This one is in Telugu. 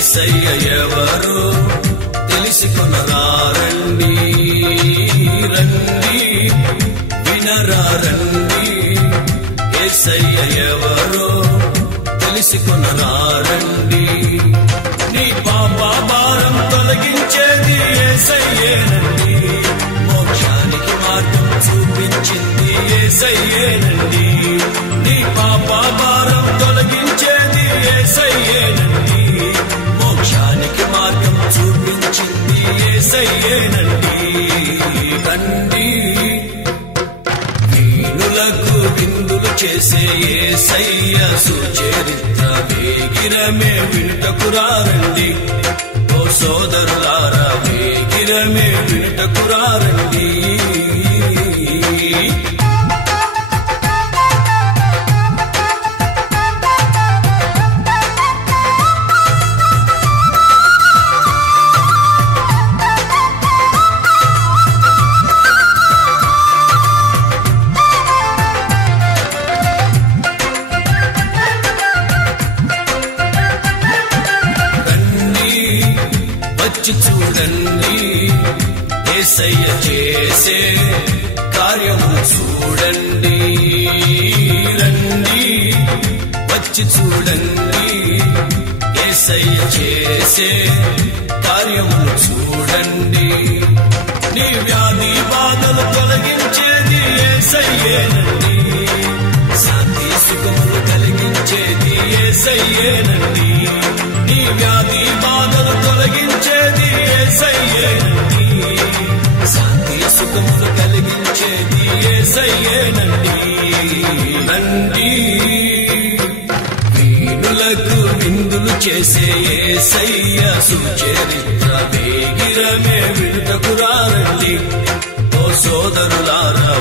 యేసయ్య ఎవరో తెలుసుకొనరారండి, రండి వినరారండి. యేసయ్య ఎవరో తెలుసుకొనరారండి. నీ పాప భారం తొలగించేది యేసయ్యేనండి, మోక్షానికి మార్గం చూపించింది యేసయ్యేనండి. నీ పాప భారం తొలగించేది యేసయ్యేనండి, మోక్షానికి మార్గం చూపించింది యేసయ్యేనండి. రండి వీణులకు విందులు చేసే యేసయ్య సుచరిత్ర వేగిరమే వినుటకురారండి. ఓ సోదరులారా వేగిరమే వినుటకురారండి. వచ్చి చూడండి యేసయ్య చేసే కార్యము చూడండి. రండి వచ్చి చూడండి యేసయ్య చేసే కార్యము చూడండి. నీ వ్యాధి బాధలు తొలగించేది యేసయ్యేనండి, శాంతి సుఖములు కలిగించేది యేసయ్యేనండి. నీ వ్యాధి బాధలు తొలగించేది యేసయ్యేనండి, శాంతి సుఖములు కలిగించేది యేసయ్యేనండి. రండి వీణులకు విందులు చేసే యేసయ్య సుచరిత్ర వేగిరమే వినుటకురారండి. ఓ సోదరులారా